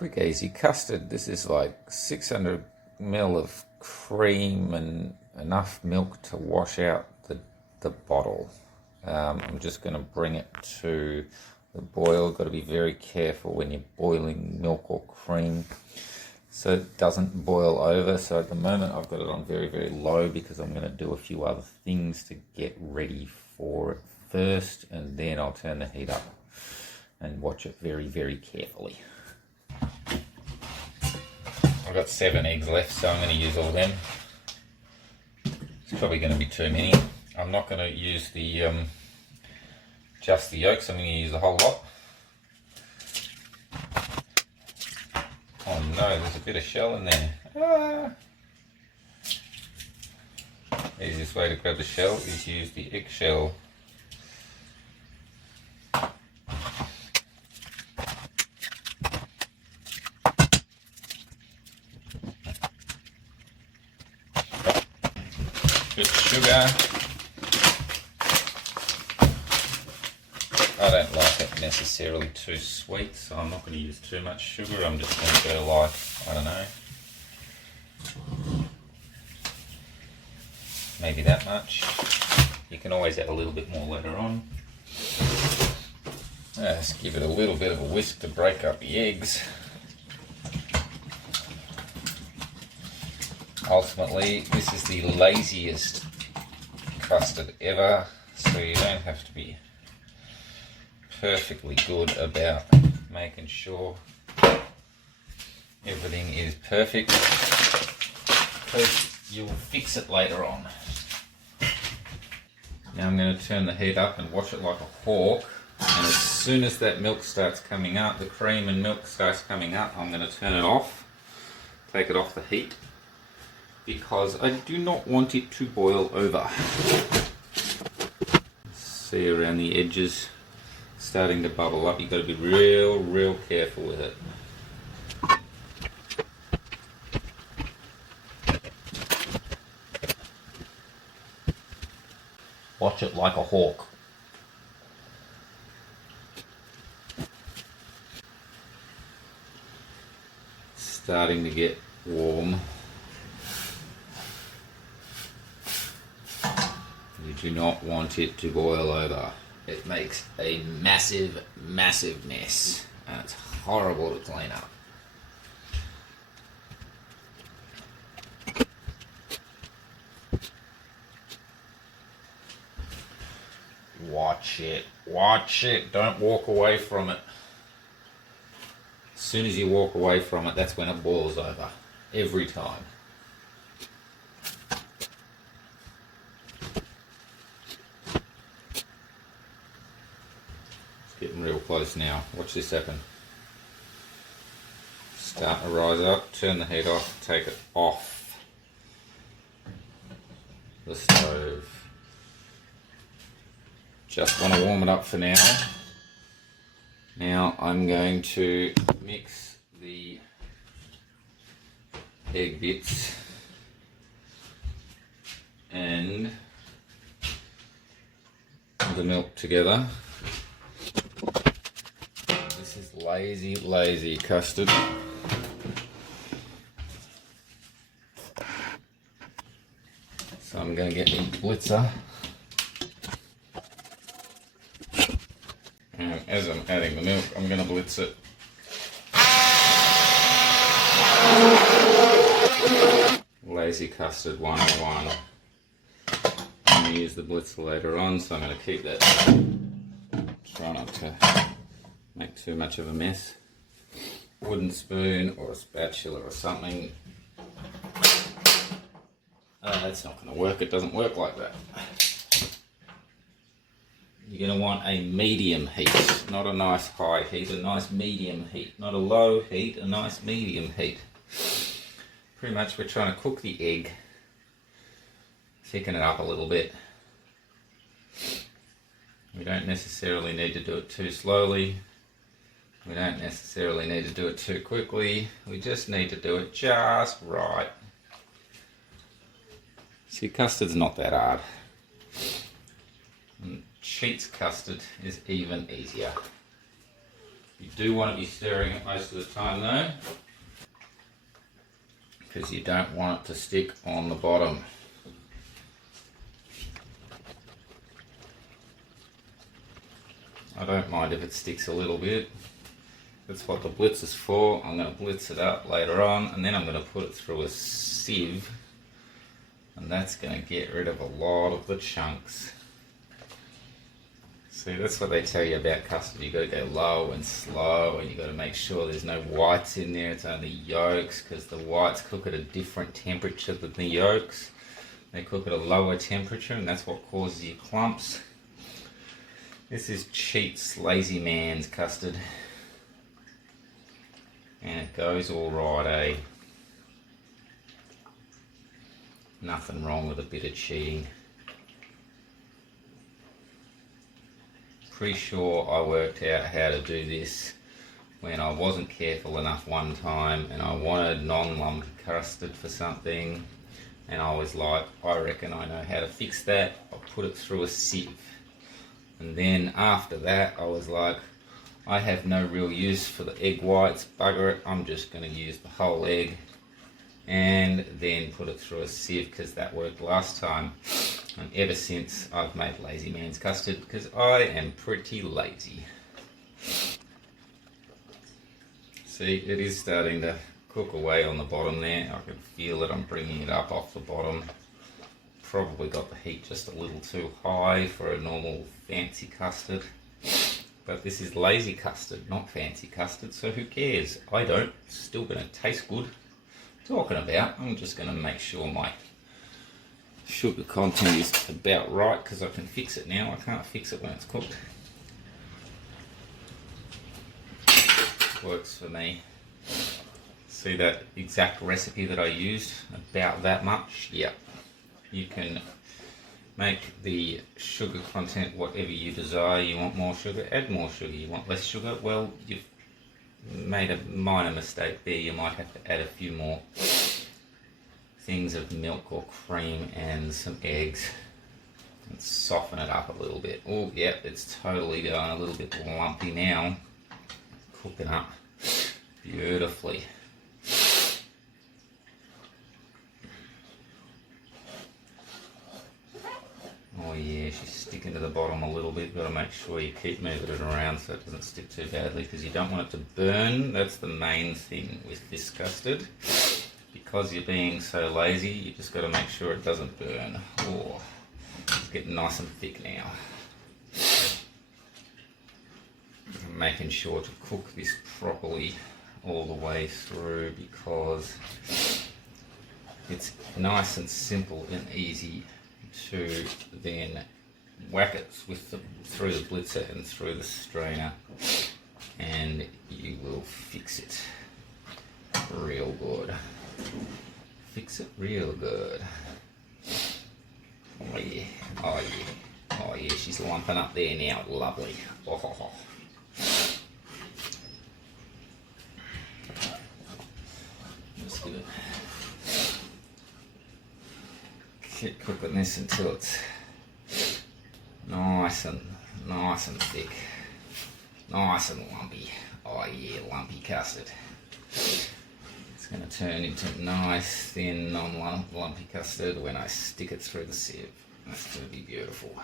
Quick easy custard. This is like 600 ml of cream and enough milk to wash out the bottle. I'm just going to bring it to the boil. Got to be very careful when you're boiling milk or cream so it doesn't boil over. So at the moment I've got it on very, very low because I'm going to do a few other things to get ready for it first, and then I'll turn the heat up and watch it very, very carefully. I've got 7 eggs left, so I'm going to use all of them. It's probably going to be too many. I'm not going to use the just the yolks. I'm going to use the whole lot. Oh no, there's a bit of shell in there. Ah. The easiest way to grab the shell is use the eggshell. Bit of sugar. I don't like it necessarily too sweet, so I'm not going to use too much sugar. I'm just going to go like, I don't know, maybe that much. You can always add a little bit more later on. Just give it a little bit of a whisk to break up the eggs. Ultimately, this is the laziest custard ever, so you don't have to be perfectly good about making sure everything is perfect, because you'll fix it later on. Now I'm going to turn the heat up and watch it like a hawk, and as soon as that milk starts coming up, the cream and milk starts coming up, I'm going to turn it off, take it off the heat, because I do not want it to boil over. See around the edges starting to bubble up. You've got to be real careful with it. Watch it like a hawk. Starting to get warm. You do not want it to boil over. It makes a massive mess, and it's horrible to clean up. Watch it, don't walk away from it. As soon as you walk away from it, that's when it boils over, every time. Getting real close now. Watch this happen. Starting to rise up. Turn the heat off. Take it off the stove. Just want to warm it up for now. Now I'm going to mix the egg bits and the milk together. This is lazy custard. So I'm going to get the blitzer. And as I'm adding the milk, I'm going to blitz it. Lazy custard 101. I'm going to use the blitzer later on, so I'm going to keep that. Try not to make too much of a mess. Wooden spoon or a spatula or something. That's not going to work. It doesn't work like that. You're going to want a medium heat, not a nice high heat, a nice medium heat. Not a low heat, a nice medium heat. Pretty much we're trying to cook the egg, thicken it up a little bit. We don't necessarily need to do it too slowly. We don't necessarily need to do it too quickly. We just need to do it just right. See, custard's not that hard. And Sheets custard is even easier. You do want to be stirring it most of the time though, because you don't want it to stick on the bottom. I don't mind if it sticks a little bit. That's what the blitz is for. I'm going to blitz it up later on, and then I'm going to put it through a sieve, and that's going to get rid of a lot of the chunks. See, that's what they tell you about custard. You've got to go low and slow, and you've got to make sure there's no whites in there. It's only yolks, because the whites cook at a different temperature than the yolks. They cook at a lower temperature, and that's what causes your clumps. This is cheats lazy man's custard. And it goes all right, eh? Nothing wrong with a bit of cheating. Pretty sure I worked out how to do this when I wasn't careful enough one time and I wanted non-lumpy custard for something, and I was like, I reckon I know how to fix that. I put it through a sieve, and then after that I was like, I have no real use for the egg whites, bugger it, I'm just going to use the whole egg and then put it through a sieve, because that worked last time. And ever since, I've made lazy man's custard because I am pretty lazy. See, it is starting to cook away on the bottom there. I can feel it, I'm bringing it up off the bottom. Probably got the heat just a little too high for a normal fancy custard. But this is lazy custard, not fancy custard, so who cares? I don't. It's still going to taste good. Talking about, I'm just going to make sure my sugar content is about right, because I can fix it now. I can't fix it when it's cooked. Works for me. See that exact recipe that I used? About that much? Yeah. You can make the sugar content whatever you desire. You want more sugar, add more sugar. You want less sugar, well, you've made a minor mistake there. You might have to add a few more things of milk or cream and some eggs and soften it up a little bit. Oh, yeah, it's totally going a little bit lumpy now. Cooking up beautifully. Oh yeah, she's sticking to the bottom a little bit. Got to make sure you keep moving it around so it doesn't stick too badly, because you don't want it to burn. That's the main thing with this custard. Because you're being so lazy, you just got to make sure it doesn't burn. Oh, it's getting nice and thick now. I'm making sure to cook this properly all the way through, because it's nice and simple and easy to then whack it with through the blitzer and through the strainer, and you will fix it real good. Fix it real good. Oh yeah, oh yeah, oh yeah, she's lumping up there now, lovely. Oh, ho, ho. Just give it. Keep cooking this until it's nice and thick, nice and lumpy. Oh yeah, lumpy custard. It's going to turn into nice, thin, non-lumpy custard when I stick it through the sieve. That's going to be beautiful.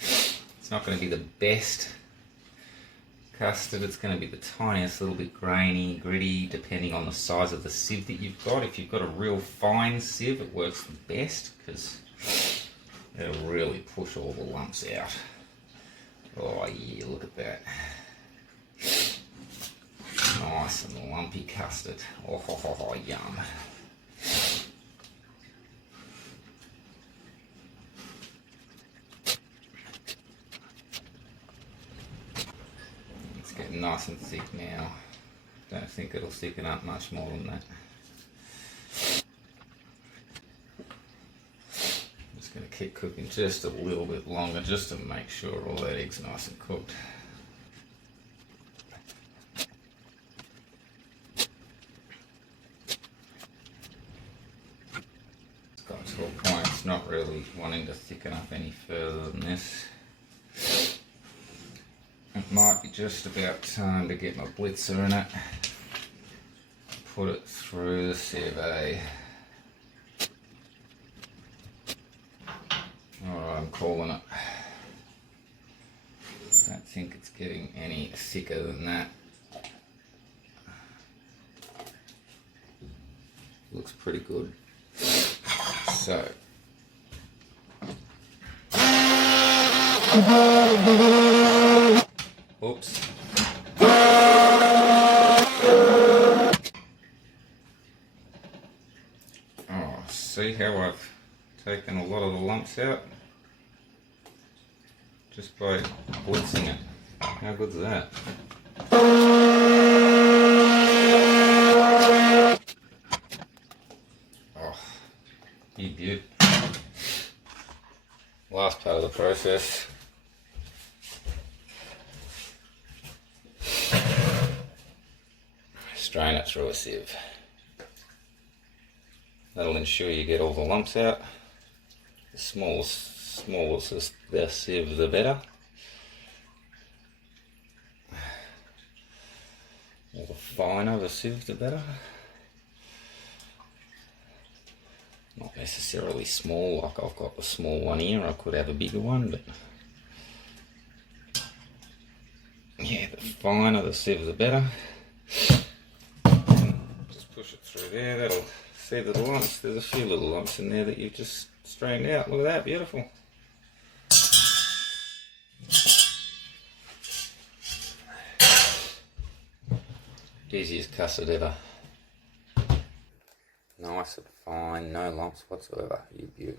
It's not going to be the best custard. It's going to be the tiniest little bit grainy, gritty, depending on the size of the sieve that you've got. If you've got a real fine sieve, it works the best, because it'll really push all the lumps out. Oh yeah, look at that. Nice and lumpy custard. Oh, ho, ho, ho, yum. It's getting nice and thick now. Don't think it'll thicken up much more than that. I'm just going to keep cooking just a little bit longer, just to make sure all that egg's nice and cooked. Got to a point it's not really wanting to thicken up any further than this. Might be just about time to get my blitzer in it. Put it through the sieve. Alright, I'm calling it. Don't think it's getting any thicker than that. Looks pretty good. So. Oops. Oh, see how I've taken a lot of the lumps out? Just by blitzing it. How good's that? Oh, you beaut. Last part of the process. Strain it through a sieve. That'll ensure you get all the lumps out. The smallest the sieve, the better. Or the finer the sieve, the better. Not necessarily small, like I've got the small one here. I could have a bigger one, but yeah, the finer the sieve, the better. Just push it through there. That'll see the lumps. There's a few little lumps in there that you've just strained out. Look at that, beautiful. Easiest custard ever. Nice and fine, no lumps whatsoever. You beaut.